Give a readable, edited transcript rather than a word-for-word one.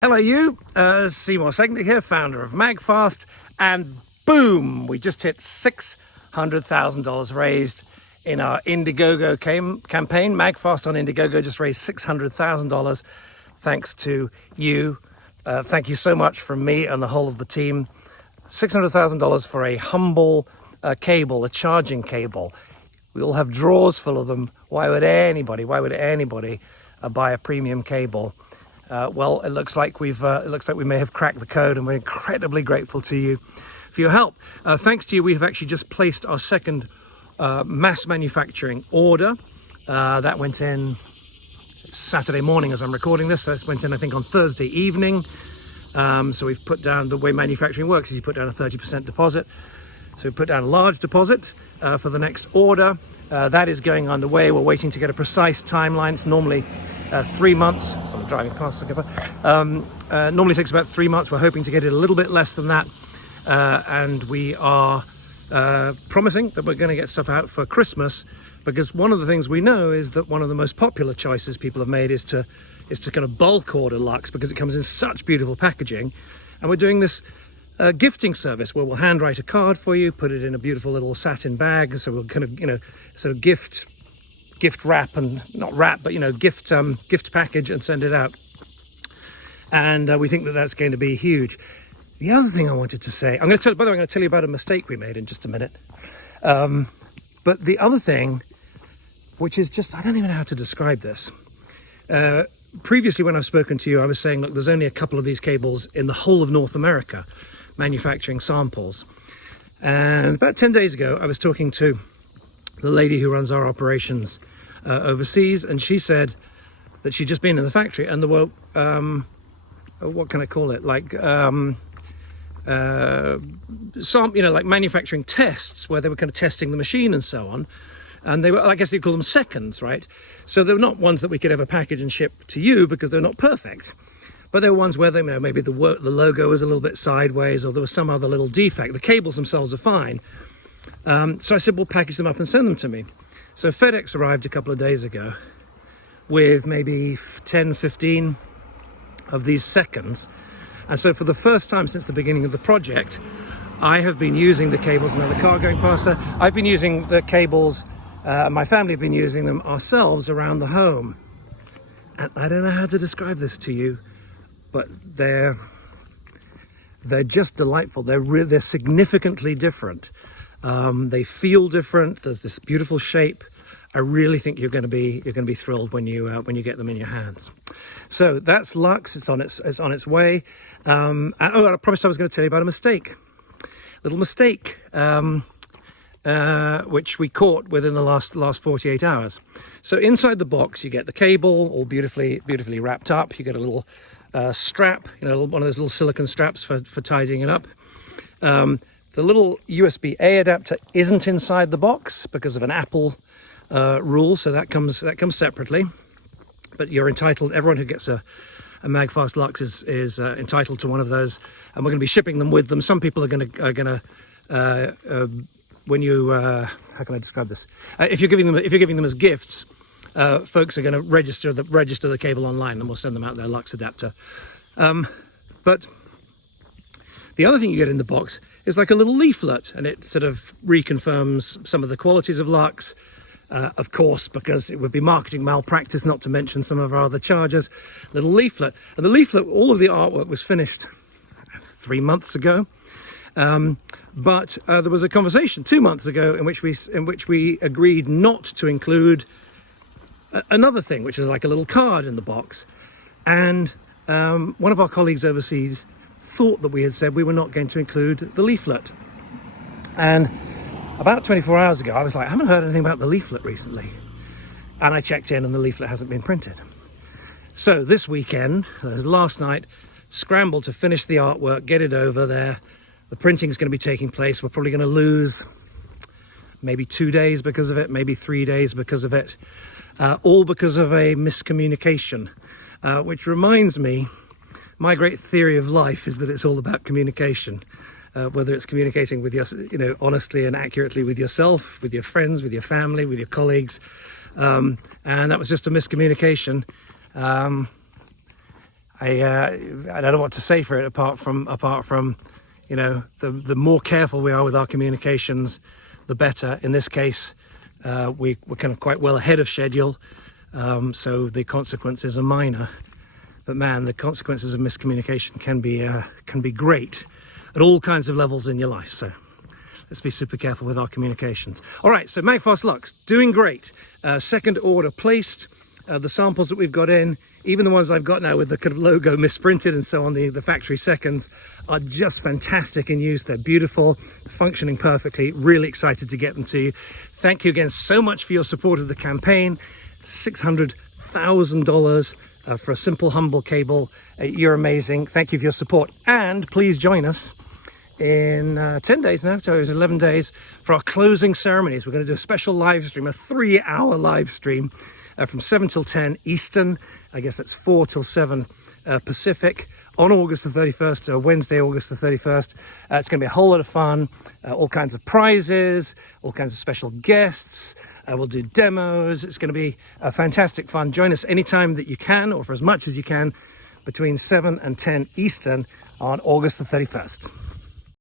Hello you, Seymour Segnit here, founder of MAGFAST, and boom, we just hit $600,000 raised in our Indiegogo campaign. MAGFAST on Indiegogo just raised $600,000 thanks to you. Thank you so much from me and the whole of the team. $600,000 for a humble cable, a charging cable. We all have drawers full of them. Why would anybody buy a premium cable? Well, it looks like we may have cracked the code, and we're incredibly grateful to you for your help. Thanks to you, we have actually just placed our second mass manufacturing order. That went in Saturday morning as I'm recording this. So it went in, I think, on Thursday evening. So we've put down, the way manufacturing works is you put down a 30% deposit. So we put down a large deposit for the next order. That is going underway. We're waiting to get a precise timeline. It's normally 3 months. Someone driving past. Normally takes about 3 months. We're hoping to get it a little bit less than that, and we are promising that we're going to get stuff out for Christmas, because one of the things we know is that one of the most popular choices people have made is to kind of bulk order Lux, because it comes in such beautiful packaging. And we're doing this gifting service where we'll handwrite a card for you, put it in a beautiful little satin bag, so we'll kind of sort of gift wrap, and not wrap, but gift package, and send it out. And we think that that's going to be huge. The other thing I wanted to say, I'm going to tell you about a mistake we made in just a minute. But the other thing, which is just, I don't even know how to describe this. Previously, when I've spoken to you, I was saying, look, there's only a couple of these cables in the whole of North America manufacturing samples. And about 10 days ago, I was talking to the lady who runs our operations overseas, and she said that she'd just been in the factory, and there were what can I call it, like like manufacturing tests where they were kind of testing the machine and so on, and they were, I guess they call them seconds, right? So they're not ones that we could ever package and ship to you because they're not perfect, but there were ones where they, maybe the logo was a little bit sideways, or there was some other little defect. The cables themselves are fine. So I said, well, package them up and send them to me. So FedEx arrived a couple of days ago with maybe 10, 15 of these seconds. And so for the first time since the beginning of the project, I have been using the cables. Another car going past there. I've been using the cables, my family have been using them ourselves around the home. And I don't know how to describe this to you, but they're just delightful. They're significantly different. They feel different. There's this beautiful shape. I really think you're going to be thrilled when you get them in your hands. So that's Lux. It's on its way. And I promised I was going to tell you about a little mistake, which we caught within the last 48 hours. So inside the box, you get the cable all beautifully wrapped up. You get a little strap, one of those little silicone straps for tidying it up. The little USB-A adapter isn't inside the box because of an Apple rule, so that comes separately. But you're entitled. Everyone who gets a MAGFAST Lux is entitled to one of those, and we're going to be shipping them with them. Some people are going to when you how can I describe this? If you're giving them as gifts, folks are going to register the cable online, and we'll send them out their Lux adapter. But the other thing you get in the box is like a little leaflet, and it sort of reconfirms some of the qualities of Lux, of course, because it would be marketing malpractice not to mention some of our other chargers. Little leaflet, and the leaflet, all of the artwork was finished 3 months ago, but there was a conversation 2 months ago in which we agreed not to include another thing, which is like a little card in the box, and one of our colleagues overseas thought that we had said we were not going to include the leaflet. And about 24 hours ago, I was like, I haven't heard anything about the leaflet recently. And I checked in, and the leaflet hasn't been printed. So this weekend, last night, scrambled to finish the artwork, get it over there. The printing is going to be taking place. We're probably going to lose maybe 2 days because of it, maybe 3 days because of it, all because of a miscommunication, which reminds me, my great theory of life is that it's all about communication, whether it's communicating with honestly and accurately with yourself, with your friends, with your family, with your colleagues. And that was just a miscommunication. I don't know what to say for it apart from you know, the more careful we are with our communications, the better. In this case, we're kind of quite well ahead of schedule, so the consequences are minor. But man, the consequences of miscommunication can be great at all kinds of levels in your life. So let's be super careful with our communications. All right, so MAGFAST Lux, doing great. Second order placed. The samples that we've got in, even the ones I've got now with the kind of logo misprinted and so on, the factory seconds, are just fantastic in use. They're beautiful, functioning perfectly. Really excited to get them to you. Thank you again so much for your support of the campaign. $600,000 for a simple, humble cable. You're amazing. Thank you for your support. And please join us in 10 days now, so it's 11 days, for our closing ceremonies. We're going to do a special live stream, a 3-hour live stream from 7 till 10 Eastern. I guess that's 4 till 7 Pacific on August the 31st, Wednesday, August the 31st. It's going to be a whole lot of fun, all kinds of prizes, all kinds of special guests. We'll do demos. It's going to be fantastic fun. Join us anytime that you can, or for as much as you can, between 7 and 10 Eastern on August the 31st.